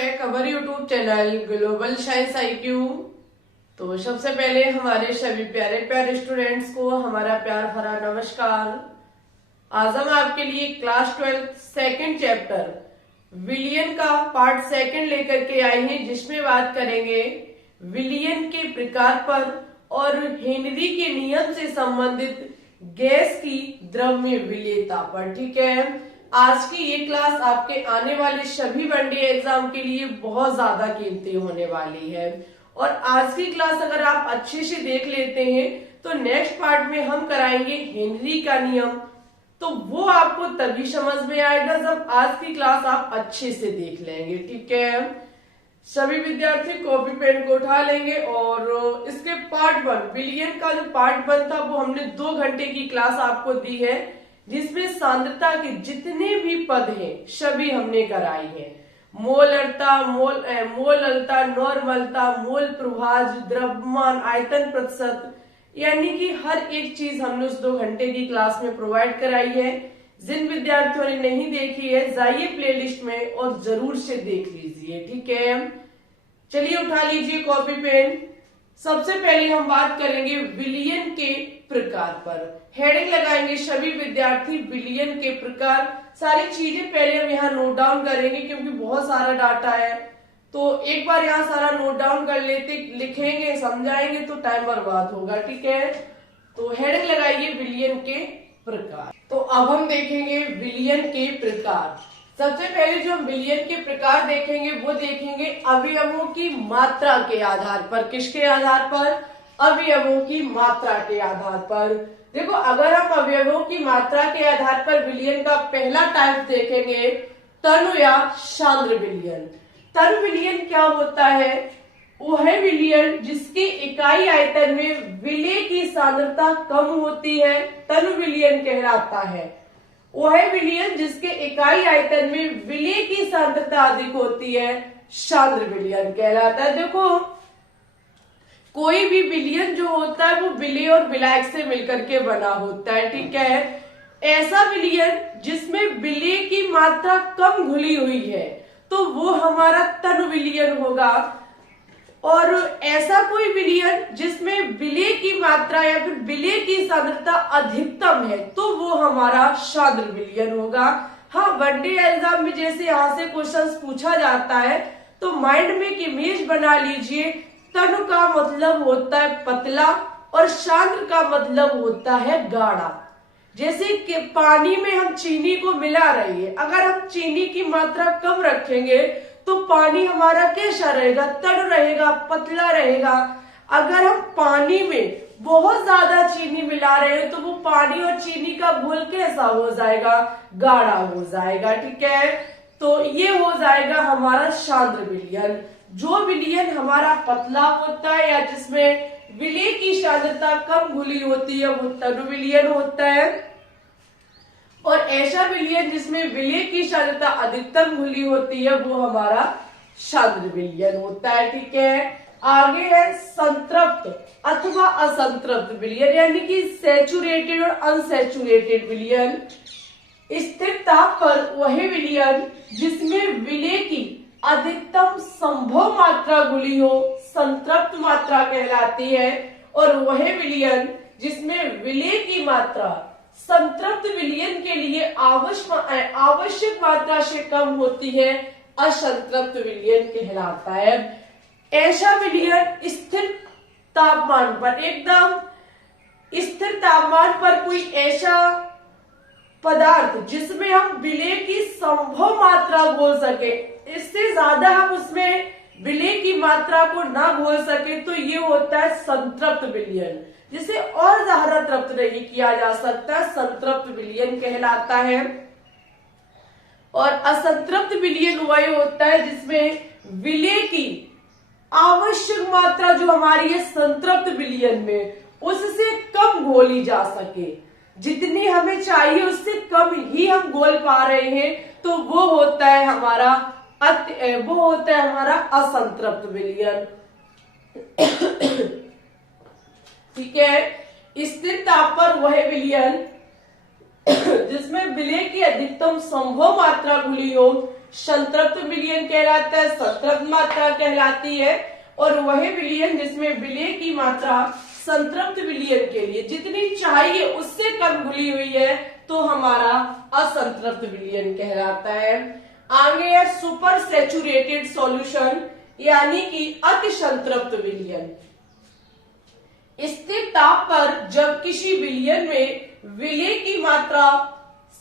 Back our YouTube channel global science IQ। तो सबसे पहले हमारे सभी प्यारे प्यारे स्टूडेंट्स को हमारा प्यार भरा नमस्कार। आज हम आपके लिए क्लास 12 सेकंड चैप्टर विलियन का पार्ट सेकंड लेकर के आए हैं, जिसमें बात करेंगे विलियन के प्रकार पर और हेनरी के नियम से संबंधित गैस की द्रव्य विलेयता पर। ठीक है, आज की ये क्लास आपके आने वाले सभी वनडे एग्जाम के लिए बहुत ज्यादा कीमती होने वाली है। और आज की क्लास अगर आप अच्छे से देख लेते हैं तो नेक्स्ट पार्ट में हम कराएंगे हेनरी का नियम, तो वो आपको तभी समझ में आएगा जब आज की क्लास आप अच्छे से देख लेंगे। ठीक है, सभी विद्यार्थी कॉपी पेन को उठा लेंगे और इसके पार्ट 1 विलियन का जो पार्ट 1 था वो हमने 2 घंटे की क्लास आपको दी है, जिसमें सांद्रता के जितने भी पद हैं सभी हमने कराई है। मोलरता, मोललता, नॉर्मलता, मोल प्रभाज, द्रव्यमान, आयतन प्रतिशत, यानी कि हर एक चीज हमने उस 2 घंटे की क्लास में प्रोवाइड कराई है। जिन विद्यार्थियों ने नहीं देखी है जाइए प्लेलिस्ट में और जरूर से देख लीजिए। ठीक है, चलिए उठा लीजिए कॉपी पेन। सबसे पहले हम बात करेंगे विलियन के प्रकार पर। हेडिंग लगाएंगे सभी विद्यार्थी विलियन के प्रकार। सारी चीजें पहले हम यहाँ नोट डाउन करेंगे क्योंकि बहुत सारा डाटा है, तो एक बार यहाँ सारा नोट डाउन कर लेते, लिखेंगे समझाएंगे तो टाइम बर्बाद होगा। ठीक है, तो हेडिंग लगाइए विलियन के प्रकार। तो अब हम देखेंगे विलियन के प्रकार। सबसे पहले जो हम विलियन के प्रकार देखेंगे वो देखेंगे अवयवों की मात्रा के आधार पर। किसके आधार पर? अवयवों की मात्रा के आधार पर। देखो, अगर हम अवयवों की मात्रा के आधार पर विलियन का पहला टाइप देखेंगे तनु या सांद्र विलियन। तनु विलियन क्या होता है? वो है विलियन जिसकी इकाई आयतन में विलेय की सांद्रता कम होती है, तनु विलियन कहलाता है। वो है विलियन जिसके इकाई आयतन में विलेय की सांद्रता अधिक होती है, सांद्र विलियन कहलाता है। देखो, कोई भी विलियन जो होता है वो विलेय और विलायक से मिलकर के बना होता है। ठीक है, ऐसा विलियन जिसमें विलेय की मात्रा कम घुली हुई है तो वो हमारा तनु विलियन होगा। और ऐसा कोई विलियन जिसमें विलेय की मात्रा या फिर विलेय की सांद्रता अधिकतम है तो वो हमारा सांद्र विलियन होगा। हाँ, वनडे एग्जाम में जैसे यहाँ से क्वेश्चंस पूछा जाता है तो माइंड में एक इमेज बना लीजिए। तनु का मतलब होता है पतला और सांद्र का मतलब होता है गाढ़ा। जैसे कि पानी में हम चीनी को मिला रही है, अगर हम चीनी की मात्रा कम रखेंगे तो पानी हमारा कैसा रहेगा? तड़ रहेगा, पतला रहेगा। अगर हम पानी में बहुत ज्यादा चीनी मिला रहे हैं तो वो पानी और चीनी का घोल कैसा हो जाएगा? गाढ़ा हो जाएगा। ठीक है, तो ये हो जाएगा हमारा सांद्र विलियन। जो विलियन हमारा पतला होता है या जिसमें विलेय की सांद्रता कम घुली होती है वो तनु विलियन होता है। और ऐसा विलियन जिसमें विलेय की सांद्रता अधिकतम घुली होती है वो हमारा सांद्र विलियन होता है। ठीक है, आगे है संतृप्त अथवा असंतृप्त विलियन, यानी कि सैचुरेटेड और अनसैचुरेटेड विलियन। स्थिर ताप पर वह विलियन जिसमें विलेय की अधिकतम संभव मात्रा घुली हो संतृप्त मात्रा कहलाती है। और वह विलियन जिसमें विलेय की मात्रा संतृप्त विलियन के लिए आवश्यक मात्रा से कम होती है, असंतृप्त विलियन कहलाता है। ऐसा विलियन स्थिर तापमान पर, एकदम स्थिर तापमान पर कोई ऐसा पदार्थ जिसमें हम विलेय की संभव मात्रा घोल सके, इससे ज्यादा हम उसमें विलेय की मात्रा को ना घोल सके तो ये होता है संतृप्त विलियन। जिसे और ज्यादा तृप्त नहीं किया जा सकता, संतृप्त विलियन कहलाता है। और असंतृप्त विलियन वही होता है जिसमें विलेय की आवश्यक मात्रा जो हमारी है संतृप्त विलियन में उससे कम घोली जा सके, जितनी हमें चाहिए उससे कम ही हम घोल पा रहे हैं तो वो होता है हमारा असंतृप्त विलियन। ठीक है, स्थिर ताप पर वह विलियन जिसमें विलेय की अधिकतम संभव मात्रा घुली हो संतृप्त विलयन कहलाता है, संतृप्त मात्रा कहलाती है। और वह विलयन जिसमें विलय की मात्रा संतृप्त विलयन के लिए जितनी चाहिए उससे कम घुली हुई है तो हमारा असंतृप्त विलयन कहलाता है। आगे है सुपर सैचुरेटेड सॉल्यूशन यानी कि अति संतृप्त विलयन। स्थिर ताप पर जब किसी विलयन में विलय की मात्रा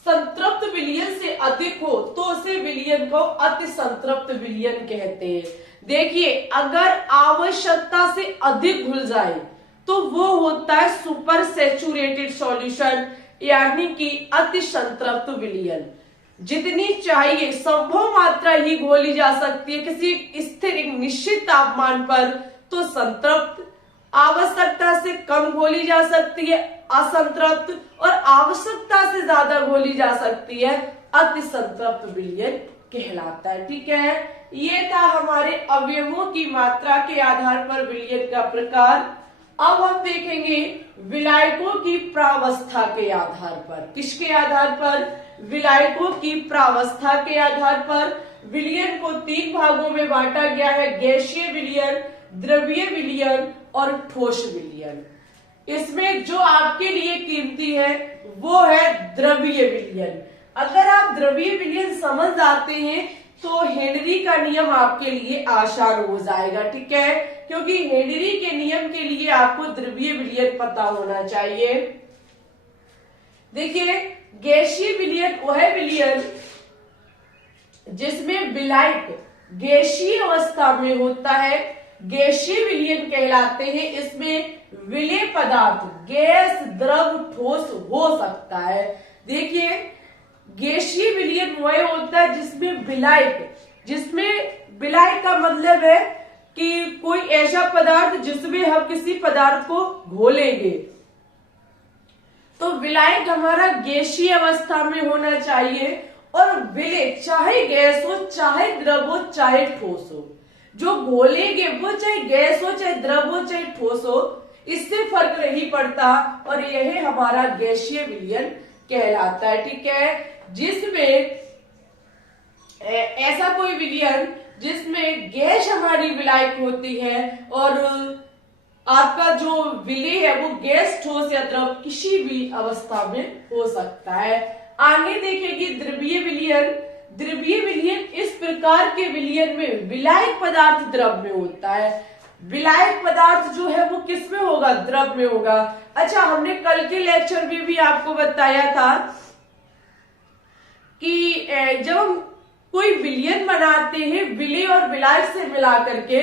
संतृप्त विलयन से अधिक हो तो उसे विलयन को अति संतृप्त विलयन कहते हैं। देखिए, अगर आवश्यकता से अधिक घुल जाए तो वो होता है सुपर सैचुरेटेड सॉल्यूशन यानी कि अति संतृप्त विलयन। जितनी चाहिए संभव मात्रा ही घोली जा सकती है किसी स्थिर एक निश्चित तापमान पर तो संतृप्त, आवश्यकता से कम घोली जा सकती है असंतृप्त, और आवश्यकता से ज्यादा घोली जा सकती है अति संतृप्त विलयन कहलाता है। ठीक है, ये था हमारे अवयवों की मात्रा के आधार पर विलयन का प्रकार। अब हम देखेंगे विलायकों की प्रावस्था के आधार पर। किसके आधार पर? विलायकों की प्रावस्था के आधार पर विलयन को 3 भागों में बांटा गया है, गैसीय विलयन, द्रवीय विलयन और ठोस विलयन। इसमें जो आपके लिए कीमती है वो है द्रवीय विलयन। अगर आप द्रवीय विलयन समझ जाते हैं तो हेनरी का नियम आपके लिए आसान हो जाएगा। ठीक है, क्योंकि हेनरी के नियम के लिए आपको द्रवीय विलयन पता होना चाहिए। देखिए, गैसीय विलयन वह विलयन जिसमें विलायक गैसीय अवस्था में होता है, गैसीय विलयन कहलाते हैं। इसमें विलय पदार्थ गैस, द्रव, ठोस हो सकता है। देखिए, गैसीय विलयन वह होता है जिसमें विलायक का मतलब है कि कोई ऐसा पदार्थ जिसमें हम किसी पदार्थ को घोलेंगे। तो विलायक हमारा गैसीय अवस्था में होना चाहिए और विलय चाहे गैस हो, चाहे द्रव हो, चाहे ठोस हो। जो घोलेंगे वो चाहे गैस हो, चाहे द्रव हो, चाहे ठोस हो, इससे फर्क नहीं पड़ता और यह हमारा गैसीय विलयन कहलाता है। ठीक है, जिसमें ऐसा कोई विलयन जिसमें गैस हमारी विलायक होती है और आपका जो विलय है वो गैस, ठोस या द्रव किसी भी अवस्था में हो सकता है। आगे देखेंगे द्रवीय विलयन। द्रवीय विलयन इस प्रकार के विलयन में विलायक पदार्थ द्रव में होता है। विलायक पदार्थ जो है वो किस में होगा? द्रव में होगा। अच्छा, हमने कल के लेक्चर में भी आपको बताया था कि जब हम कोई विलयन बनाते हैं विलय और विलायक से मिला करके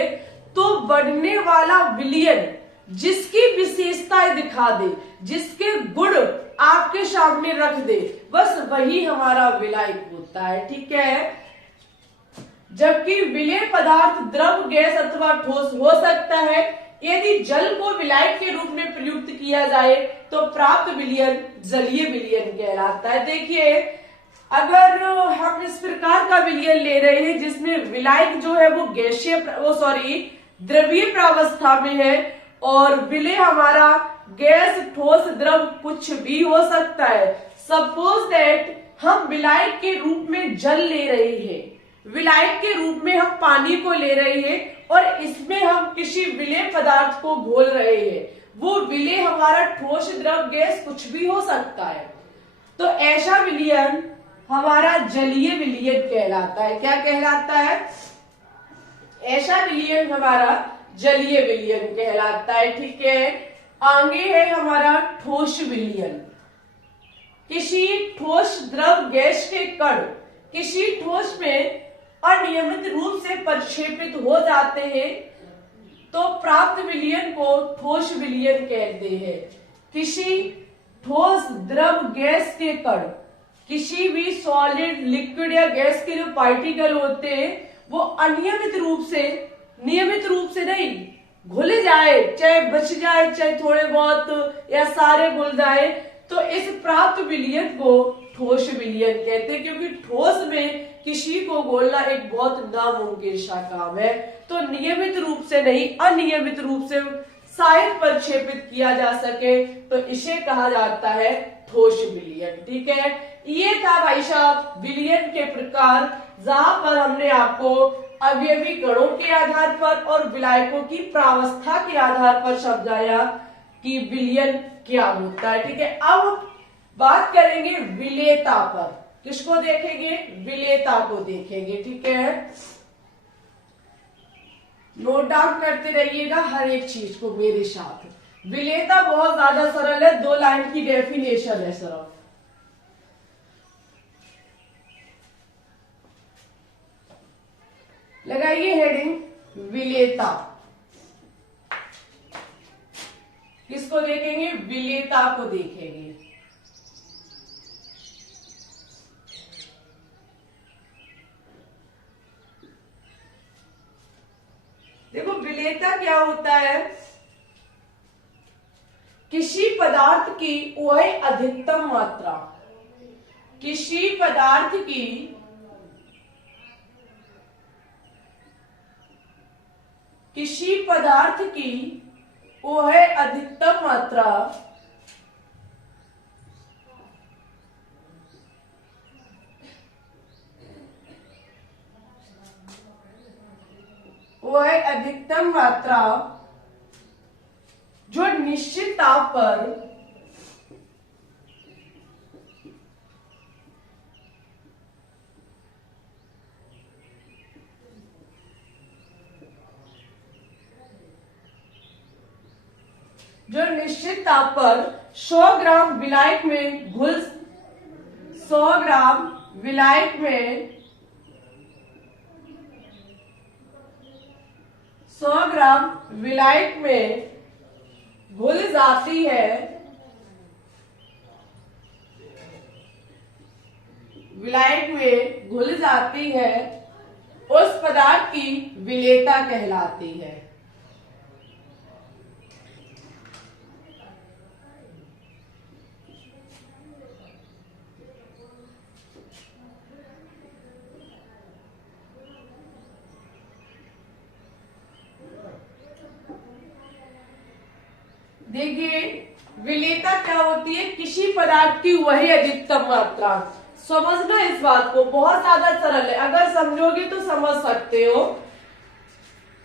तो बढ़ने वाला विलयन जिसकी विशेषताएं दिखा दे, जिसके गुण आपके सामने रख दे, बस वही हमारा विलायक होता है। ठीक है, जबकि विलय पदार्थ द्रव, गैस अथवा ठोस हो सकता है। यदि जल को विलायक के रूप में प्रयुक्त किया जाए तो प्राप्त विलयन जलीय विलयन कहलाता है। देखिए, अगर हम इस प्रकार का विलयन ले रहे हैं जिसमें विलायक जो है वो द्रवीय प्रावस्था में है और विलय हमारा गैस, ठोस, द्रव कुछ भी हो सकता है। सपोज दैट हम विलायक के रूप में जल ले रहे हैं, विलायक के रूप में हम पानी को ले रहे हैं और इसमें हम किसी विलय पदार्थ को घोल रहे हैं। वो विलय हमारा ठोस, द्रव, गैस कुछ भी हो सकता है। तो ऐसा विलयन हमारा जलीय विलयन कहलाता है। क्या कहलाता है? ऐसा विलयन हमारा जलीय विलयन कहलाता है। ठीक है, आगे है हमारा ठोस विलयन। किसी ठोस, द्रव, गैस के कण किसी ठोस में अनियमित रूप से प्रक्षेपित हो जाते हैं तो प्राप्त विलयन को ठोस विलयन कहते हैं। किसी ठोस, द्रव, गैस के कण किसी भी सॉलिड, लिक्विड या गैस के जो पार्टिकल होते हैं वो अनियमित रूप से, नियमित रूप से नहीं, घुल जाए, चाहे बच जाए, चाहे थोड़े बहुत या सारे घुल जाए, तो इस प्राप्त विलयन को ठोस विलयन कहते हैं। क्योंकि ठोस में किसी को घोलना एक बहुत नामुमकिन सा काम है। तो नियमित रूप से नहीं, अनियमित रूप से शायद प्रक्षेपित किया जा सके तो इसे कहा जाता है ठोस विलयन। ठीक है, ये था भाई साहब विलयन के प्रकार, जहां पर हमने आपको अवयवी कणों के आधार पर और विलायकों की प्रावस्था के आधार पर समझाया कि विलयन क्या होता है। ठीक है, अब बात करेंगे विलेयता पर। किसको देखेंगे? विलेयता को देखेंगे। ठीक है, नोट डाउन करते रहिएगा हर एक चीज को मेरे साथ। विलेयता बहुत ज्यादा सरल है, 2 लाइन की डेफिनेशन है सर। लगाइए हेडिंग विलेयता। किसको देखेंगे? विलेयता को देखेंगे। देखो विलेयता क्या होता है? किसी पदार्थ की वह अधिकतम मात्रा, किसी पदार्थ की वह अधिकतम मात्रा जो निश्चित ताप पर जो निश्चित ताप पर 100 ग्राम विलायक में घुल 100 ग्राम विलायक में 100 ग्राम विलायक में घुल जाती है, विलायक में घुल जाती है, उस पदार्थ की विलेयता कहलाती है। देखिए विलेयता क्या होती है? किसी पदार्थ की वही अधिकतम मात्रा। समझना इस बात को, बहुत ज्यादा सरल है, अगर समझोगे तो समझ सकते हो।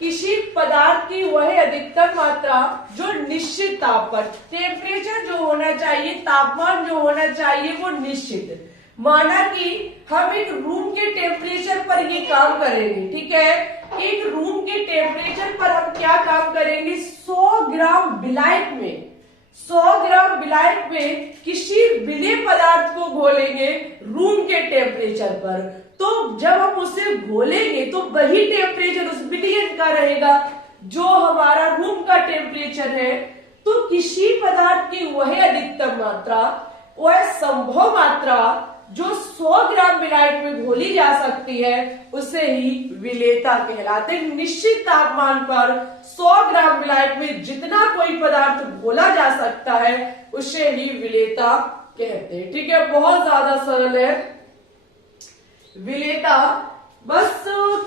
किसी पदार्थ की वही अधिकतम मात्रा जो निश्चित ताप पर, टेम्परेचर जो होना चाहिए, तापमान जो होना चाहिए वो निश्चित। माना कि हम एक रूम के टेम्परेचर पर ये काम करेंगे। ठीक है, एक रूम के टेम्परेचर पर हम क्या काम करेंगे? 100 ग्राम विलायक में, 100 ग्राम विलायक में किसी विलेय पदार्थ को घोलेंगे रूम के टेम्परेचर पर। तो जब हम उसे घोलेंगे तो वही टेम्परेचर उस विलयन का रहेगा जो हमारा रूम का टेम्परेचर है। तो किसी पदार्थ की वह अधिकतम मात्रा, वह संभव मात्रा जो 100 ग्राम विलायक में घोली जा सकती है, उसे ही विलेयता कहलाते हैं। निश्चित तापमान पर 100 ग्राम विलायक में जितना कोई पदार्थ घोला जा सकता है उसे ही विलेयता कहते हैं। ठीक है, बहुत ज्यादा सरल है विलेयता। बस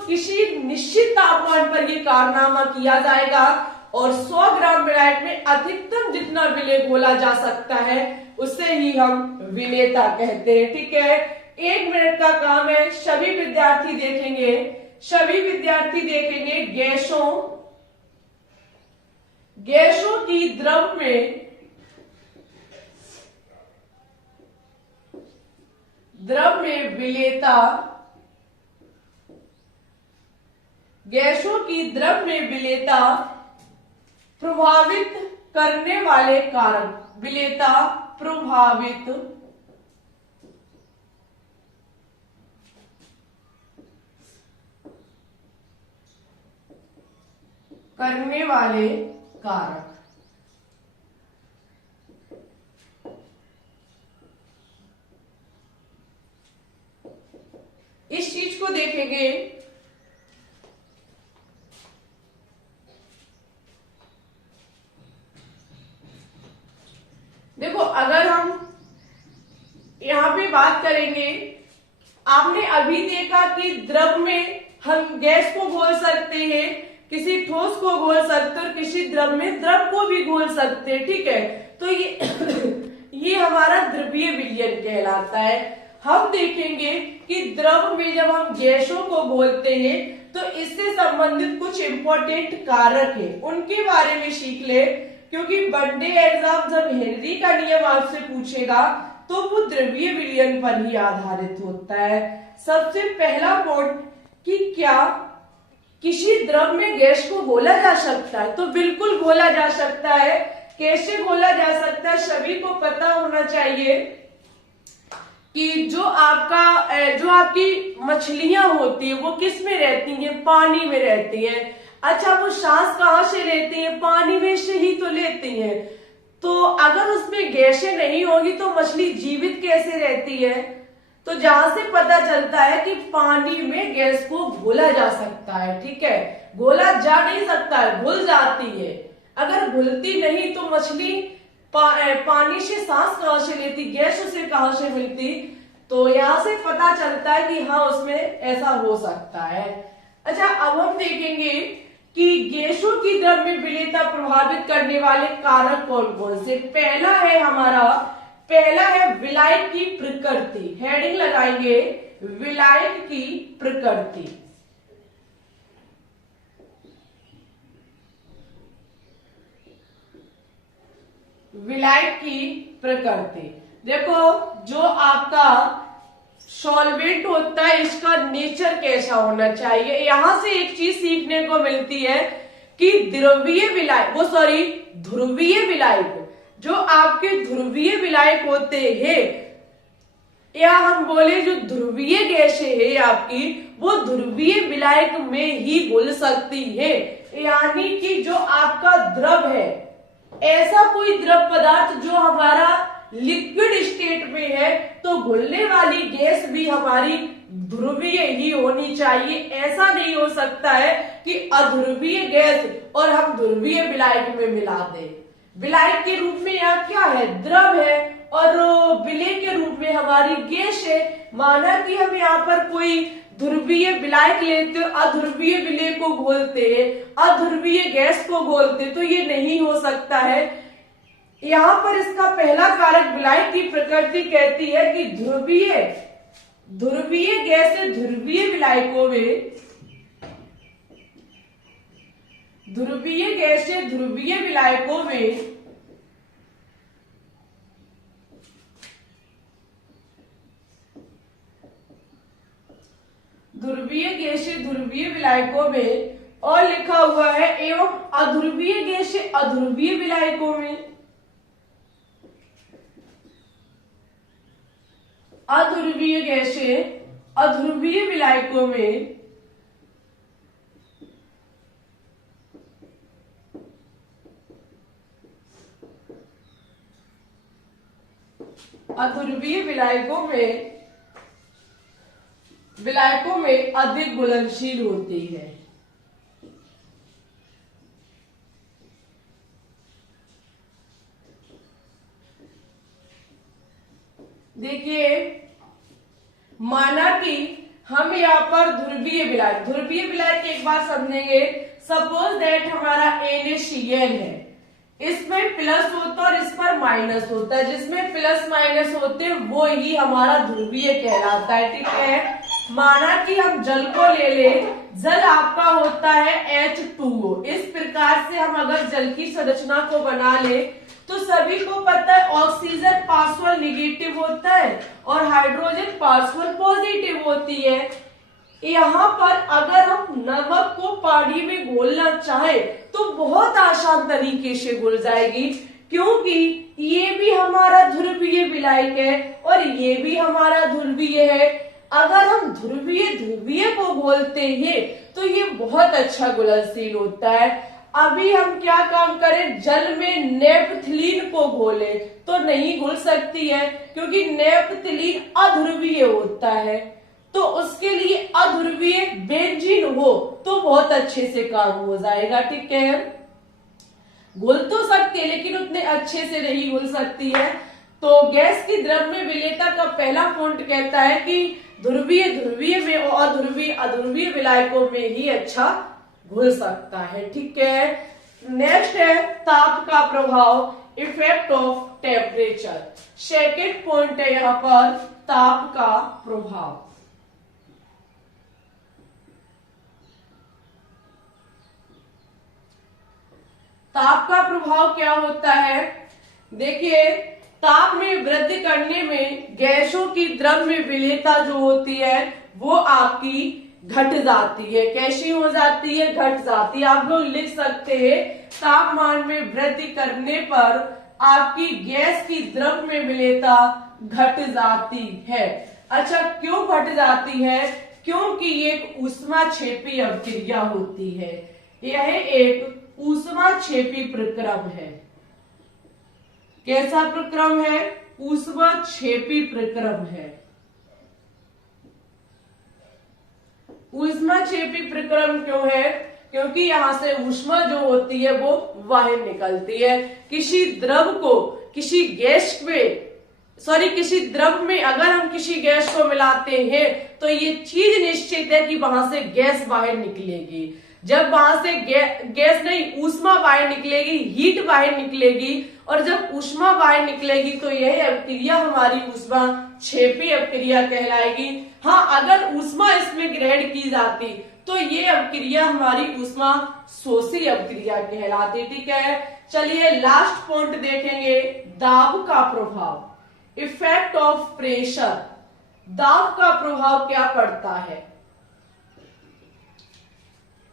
किसी निश्चित तापमान पर ये कारनामा किया जाएगा और 100 ग्राम विलायक में अधिकतम जितना विलेय घोला जा सकता है उसे ही हम विलेयता कहते हैं। ठीक है, 1 मिनट का काम है। सभी विद्यार्थी देखेंगे गैसों की द्रव में विलेयता, गैसों की द्रव में विलेयता प्रभावित करने वाले कारक, विलेयता प्रभावित करने वाले कारक। इस चीज को देखेंगे। देखो अगर हम यहां पे बात करेंगे, आपने अभी देखा कि द्रव में हम गैस को घोल सकते हैं, किसी ठोस को घोल सकते हैं और किसी द्रव में द्रव को भी घोल सकते हैं। ठीक है, तो ये हमारा द्रव्य अध्रुवीय विलयन कहलाता है। हम देखेंगे कि द्रव में जब हम गैसों को बोलते हैं तो इससे संबंधित कुछ इंपॉर्टेंट कारक है, उनके बारे में सीख ले, क्योंकि वनडे एग्जाम जब हेनरी का नियम आपसे पूछेगा तो वो द्रवीय विलयन पर ही आधारित होता है। सबसे पहला पॉइंट कि क्या किसी द्रव में गैस को घोला जा सकता है, तो बिल्कुल घोला जा सकता है। कैसे घोला जा सकता है, सभी को पता होना चाहिए कि जो आपकी मछलियां होती है वो किस में रहती हैं, पानी में रहती हैं। अच्छा, वो सांस कहाँ से लेती हैं, पानी में से ही तो लेती हैं। तो अगर उसमें गैसें नहीं होगी तो मछली जीवित कैसे रहती है। तो जहां से पता चलता है कि पानी में गैस को घोला जा सकता है। ठीक है, घोला जा नहीं सकता है, घुल जाती है। अगर घुलती नहीं तो मछली पानी से सांस कहां से लेती, गैस उसे कहां से मिलती। तो यहां से पता चलता है कि हाँ, उसमें ऐसा हो सकता है। अच्छा, अब हम देखेंगे कि गैसों की द्रव में विलेयता प्रभावित करने वाले कारक कौन कौन से। पहला है विलायक की प्रकृति। हेडिंग लगाएंगे, विलायक की प्रकृति। विलायक की प्रकृति, देखो जो आपका सॉल्वेंट होता है इसका नेचर कैसा होना चाहिए। यहां से एक चीज सीखने को मिलती है कि ध्रुवीय विलायक, जो आपके ध्रुवीय विलायक होते हैं, या हम बोले जो ध्रुवीय गैसें है आपकी, वो ध्रुवीय विलायक में ही घुल सकती है। यानी कि जो आपका द्रव है, ऐसा कोई द्रव पदार्थ जो हमारा लिक्विड स्टेट में है, तो घुलने वाली गैस भी हमारी ध्रुवीय ही होनी चाहिए। ऐसा नहीं हो सकता है कि अध्रुवीय गैस और हम ध्रुवीय विलायक में मिला दें। विलायक के रूप में यहाँ क्या है, द्रव है, और विलेय के रूप में हमारी गैस है। माना कि हम यहाँ पर कोई ध्रुवीय विलायक लेते, अध्रुवीय विलेय को घोलते, अध्रुवीय गैस को घोलते, तो ये नहीं हो सकता है। यहाँ पर इसका पहला कारक विलायक की प्रकृति कहती है कि ध्रुवीय गैस से ध्रुवीय विलायकों में, ध्रुवीय गैस से ध्रुवीय विलायकों में ध्रुवीय गैस से ध्रुवीय विलायकों में, और लिखा हुआ है एवं अध्रुवीय गैस से अध्रुवीय विलायकों में, अध्रुवीय गैस से अध्रुवीय विलायकों में विलायकों में अधिक घुलनशील होती है। देखिए, माना कि हम यहाँ पर ध्रुवीय विलायक एक बार समझेंगे। सपोज दैट हमारा NaCl है, इसमें प्लस होता है और इस पर माइनस होता है। जिसमें प्लस माइनस होते हैं वो ही हमारा ध्रुवीय कहलाता है। ठीक है, माना कि हम जल को ले ले, जल आपका होता है H2O। इस प्रकार से हम अगर जल की संरचना को बना ले तो सभी को पता है ऑक्सीजन पार्शियल निगेटिव होता है और हाइड्रोजन पार्शियल पॉजिटिव होती है। यहाँ पर अगर हम नमक को पानी में घोलना चाहे तो बहुत आसान तरीके से घुल जाएगी, क्योंकि ये भी हमारा ध्रुवीय विलायक है और ये भी हमारा ध्रुवीय है। अगर हम ध्रुवीय को घोलते हैं तो ये बहुत अच्छा घुलनशील होता है। अभी हम क्या काम करें, जल में नेपथलीन को घोले तो नहीं घुल सकती है, क्योंकि नेपथलीन अध्रुवीय होता है। तो उसके लिए अध्रुवीय बेंजीन हो तो बहुत अच्छे से काम हो जाएगा। ठीक है, घुल तो सकती है लेकिन उतने अच्छे से नहीं घुल सकती है। तो गैस की द्रव में विलेयता का पहला पॉइंट कहता है कि ध्रुवीय में और अध्रुवीय विलायकों में ही अच्छा घुल सकता है। ठीक है, नेक्स्ट है ताप का प्रभाव, effect of temperature. Second point है यहां पर ताप का प्रभाव। ताप का प्रभाव क्या होता है? देखिए, ताप में वृद्धि करने में गैसों की द्रव में विलेयता जो होती है वो आपकी घट जाती है। कैसी हो जाती है? घट जाती है। आप लोग लिख सकते हैं तापमान में वृद्धि करने पर आपकी गैस की द्रव में विलेयता घट जाती है। अच्छा, क्यों घट जाती है? क्योंकि ये एक ऊष्माक्षेपी अभिक्रिया होती है। यह एक ऊष्माक्षेपी प्रक्रम है। कैसा प्रक्रम है? ऊष्माक्षेपी प्रक्रम है। ऊष्माक्षेपी प्रक्रम क्यों है? क्योंकि यहां से ऊष्मा जो होती है वो बाहर निकलती है। किसी द्रव को किसी गैस में किसी द्रव में अगर हम किसी गैस को मिलाते हैं तो ये चीज निश्चित है कि वहां से गैस बाहर निकलेगी। जब वहां से गैस नहीं, ऊष्मा बाहर निकलेगी, हीट बाहर निकलेगी, और जब ऊष्मा बाहर निकलेगी तो यह अभिक्रिया हमारी ऊष्माक्षेपी अभिक्रिया कहलाएगी। हाँ, अगर ऊष्मा इसमें ग्रहण की जाती तो ये अभिक्रिया हमारी ऊष्मा शोषी अभिक्रिया कहलाती। ठीक है, चलिए लास्ट पॉइंट देखेंगे, दाब का प्रभाव, इफेक्ट ऑफ प्रेशर। दाब का प्रभाव क्या पड़ता है?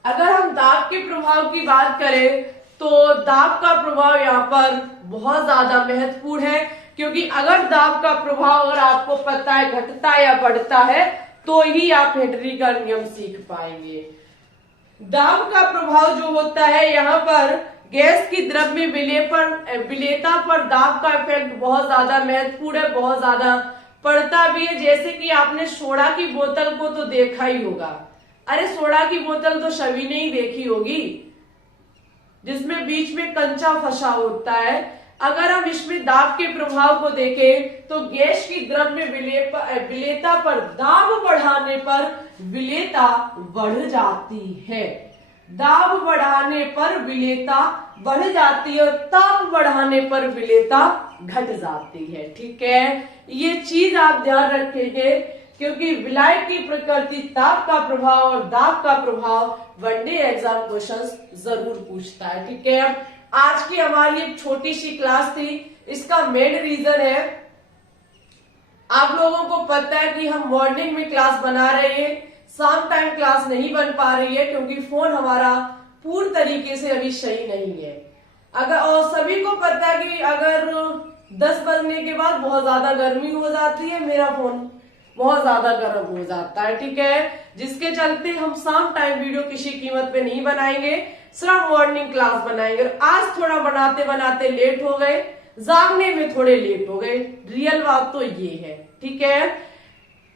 अगर हम दाब के प्रभाव की बात करें तो दाब का प्रभाव यहाँ पर बहुत ज्यादा महत्वपूर्ण है, क्योंकि अगर दाब का प्रभाव अगर आपको पता है घटता या बढ़ता है तो ही आप हेनरी का नियम सीख पाएंगे। दाब का प्रभाव जो होता है यहाँ पर गैस की द्रव में विलेयता पर दाब का इफेक्ट बहुत ज्यादा महत्वपूर्ण है, बहुत ज्यादा पड़ता भी है। जैसे कि आपने सोडा की बोतल को तो देखा ही होगा। अरे सोडा की बोतल तो सभी ने ही देखी होगी, जिसमें बीच में कंचा फंसा होता है। अगर हम इसमें दाब के प्रभाव को देखें तो गैस की द्रव में विलेयता पर दाब बढ़ाने पर विलेयता बढ़ जाती है। दाब बढ़ाने पर विलेयता बढ़ जाती है और ताप बढ़ाने पर विलेयता घट जाती है। ठीक है, ये चीज आप ध्यान रखेंगे, क्योंकि विलायक की प्रकृति, ताप का प्रभाव और दाब का प्रभाव वनडे एग्जाम क्वेश्चंस जरूर पूछता है। ठीक है, आज की हमारी एक छोटी सी क्लास थी। इसका मेन रीजन है, आप लोगों को पता है कि हम मॉर्निंग में क्लास बना रहे हैं, शाम टाइम क्लास नहीं बन पा रही है क्योंकि फोन हमारा पूरी तरीके से अभी सही नहीं है। और सभी को पता है कि अगर 10 बजने के बाद बहुत ज्यादा गर्मी हो जाती है, मेरा फोन बहुत ज्यादा गर्म हो जाता है। ठीक है, जिसके चलते हम शाम टाइम वीडियो किसी कीमत पे नहीं बनाएंगे, सिर्फ मॉर्निंग क्लास बनाएंगे। और आज थोड़ा बनाते बनाते लेट हो गए, जागने में थोड़े लेट हो गए, रियल बात तो ये है। ठीक है,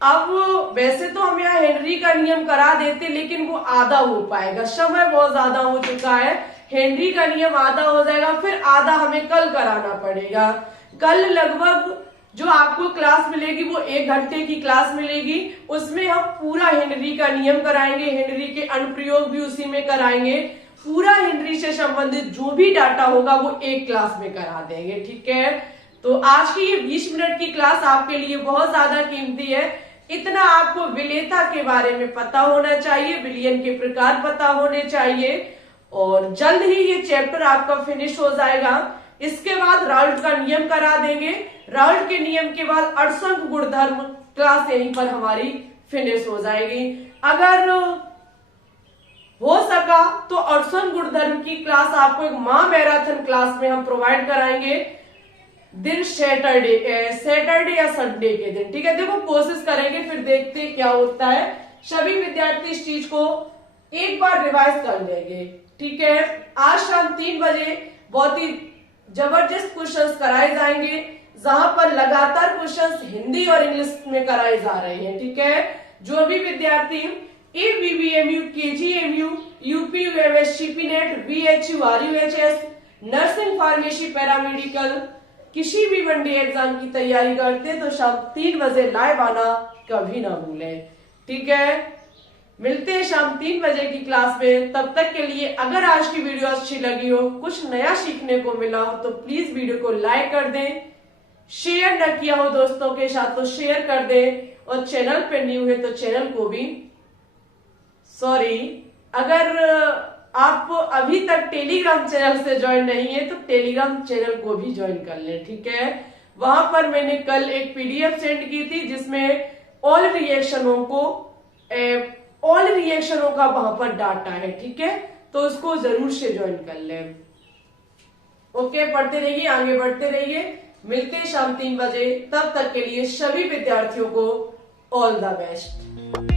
अब वैसे तो हम यहाँ हेनरी का नियम करा देते, लेकिन वो आधा हो पाएगा, समय बहुत ज्यादा हो चुका है। हेनरी का नियम आधा हो जाएगा, फिर आधा हमें कल कराना पड़ेगा। कल लगभग जो आपको क्लास मिलेगी वो 1 घंटे की क्लास मिलेगी, उसमें हम पूरा हेनरी का नियम कराएंगे, हेनरी के अनुप्रयोग भी उसी में कराएंगे, पूरा हेनरी से संबंधित जो भी डाटा होगा वो एक क्लास में करा देंगे। ठीक है, तो आज की ये 20 मिनट की क्लास आपके लिए बहुत ज्यादा कीमती है। इतना आपको विलेयता के बारे में पता होना चाहिए, विलयन के प्रकार पता होने चाहिए, और जल्द ही ये चैप्टर आपका फिनिश हो जाएगा। इसके बाद राउल्ट का नियम करा देंगे, राउल्ट के नियम के बाद अड़संख्य गुणधर्म क्लास यहीं पर हमारी फिनिश हो जाएगी। अगर हो सका तो अड़संख्य गुणधर्म की क्लास आपको एक माह मैराथन क्लास में हम प्रोवाइड कराएंगे, दिन सैटरडे या संडे के दिन। ठीक है, देखो कोशिश करेंगे, फिर देखते हैं क्या होता है। सभी विद्यार्थी इस चीज को एक बार रिवाइज कर लेंगे। ठीक है, आज शाम 3 बजे बहुत ही जबरदस्त क्वेश्चंस कराए जाएंगे, जहां पर लगातार क्वेश्चंस हिंदी और इंग्लिश में कराए जा रहे हैं। ठीक है, जो भी विद्यार्थी ABBMU, KGMU, UPUMS, CPNET, VHU, RUHS, nursing, pharmacy, paramedical किसी भी वनडे एग्जाम की तैयारी करते हैं तो शाम 3 बजे लाइव आना कभी ना भूलें। ठीक है, मिलते हैं शाम 3 बजे की क्लास में। तब तक के लिए अगर आज की वीडियो अच्छी लगी हो, कुछ नया सीखने को मिला हो, तो प्लीज वीडियो को लाइक कर दें, शेयर न किया हो दोस्तों के साथ तो शेयर कर दे, और चैनल पे न्यू है तो चैनल को भी अगर आप अभी तक टेलीग्राम चैनल से ज्वाइन नहीं है तो टेलीग्राम चैनल को भी ज्वाइन कर लें, ठीक है। वहां पर मैंने कल एक पीडीएफ सेंड की थी जिसमें ऑल रिएक्शनों का वहां पर डाटा है, ठीक है, तो उसको जरूर से ज्वाइन कर लें। ओके, पढ़ते रहिए, आगे बढ़ते रहिए, मिलते हैं शाम 3 बजे। तब तक के लिए सभी विद्यार्थियों को ऑल द बेस्ट।